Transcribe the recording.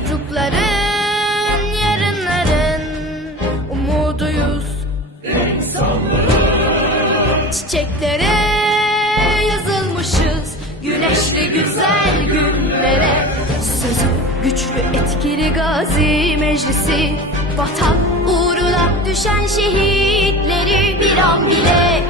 çocukların yarınların umuduyuz. İnsanların Çiçeklere yazılmışız güneşli güzel günlere. Sözü güçlü etkili gazi meclisi Vatan uğruna düşen şehitleri bir an bile